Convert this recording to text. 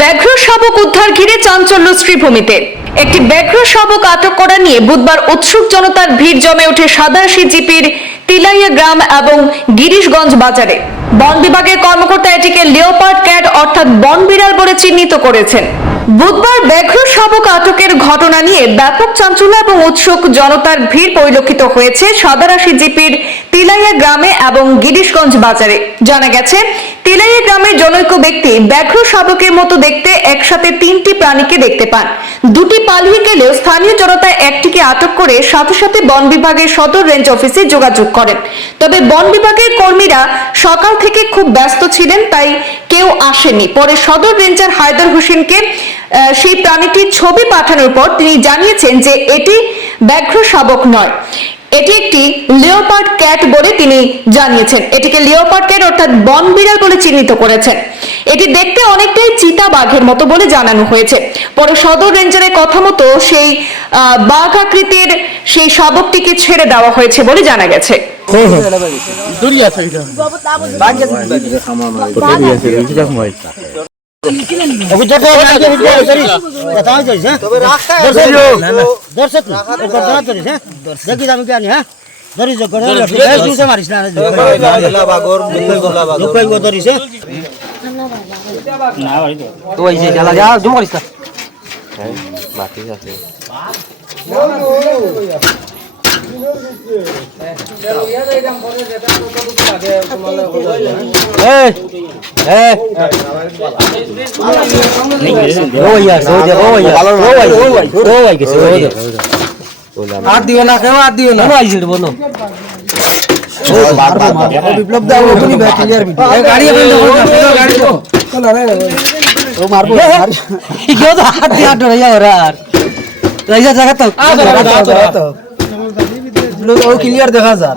ব্যাঘ্র শাবক উদ্ধার ঘিরে চাঞ্চল্য শ্রীভূমিতে। একটি ব্যাঘ্র শাবক আটক করা নিয়ে বুধবার উৎসুক জনতার ভিড় জমে ওঠে সাদাশি জিপির তিলাইয়া গ্রাম এবং গিরিশগঞ্জ বাজারে। বন বিভাগের কর্মকর্তা এটিকে লিওপার্ড ক্যাট অর্থাৎ বন বিড়াল বলে চিহ্নিত করেছেন। বুধবার ব্যাঘ্র শাবক আটকের ঘটনা নিয়ে ব্যাপক চাঞ্চল্য এবং উৎসুক জনতার ভিড় পরিলক্ষিত হয়েছে সাদারাশি জিপির তিলাইয়া এবং গিরিশগঞ্জ বাজারে। জানা গেছে তিলাইয়া গ্রামের জনৈক ব্যক্তি ব্যাঘ্র শাবকের মতো দেখতে একসাথে তিনটি প্রাণীকে দেখতে পান। দুটি পালিয়ে গেলেও স্থানীয় জনতা একটিকে আটক করে সাথে সাথে বন বিভাগের সদর রেঞ্জ অফিসে যোগাযোগ করেন। তবে বন বিভাগের কর্মীরা সকাল থেকে খুব ব্যস্ত ছিলেন, তাই কেউ আসেনি পরে সদর রেঞ্জার হায়দার হোসেনকে সেই প্রাণীটির ছবি পাঠানোর পর তিনি জানিয়েছেন যে এটি ব্যাঘ্র শাবক নয়। এটি একটি লিওপার্ড ক্যাট বলে তিনি জানিয়েছেন এটিকে লিওপার্ড ক্যাট অর্থাৎ বন বিড়াল বলে চিহ্নিত করেছেন এটি দেখতে অনেকটাই চিতা বাঘের মতো বলে জানানো হয়েছে পরে সদর রেঞ্জারের কথা মতো সেই আহ, বাঘ আকৃতির সেই শাবকটিকে ছেড়ে দেওয়া হয়েছে বলে জানা গেছে দর্শক দেখি আমি কি আনি হ্যাঁ ধরিস জুসে মারিস না ধরিস তো। এই যে জ্বালা যা জুম করিস না এই এই। ও হাত দিও না কেউ হাত দিও না। আইছিল বলো? বিপ্লব দা ও ক্লিয়ার গাড়ি এখন দেখো গাড়ি তো ও মারবো কেউ তো হাত দিয়ে আটো ওরা আর। তো। জায়গা তো ও ক্লিয়ার দেখা যার।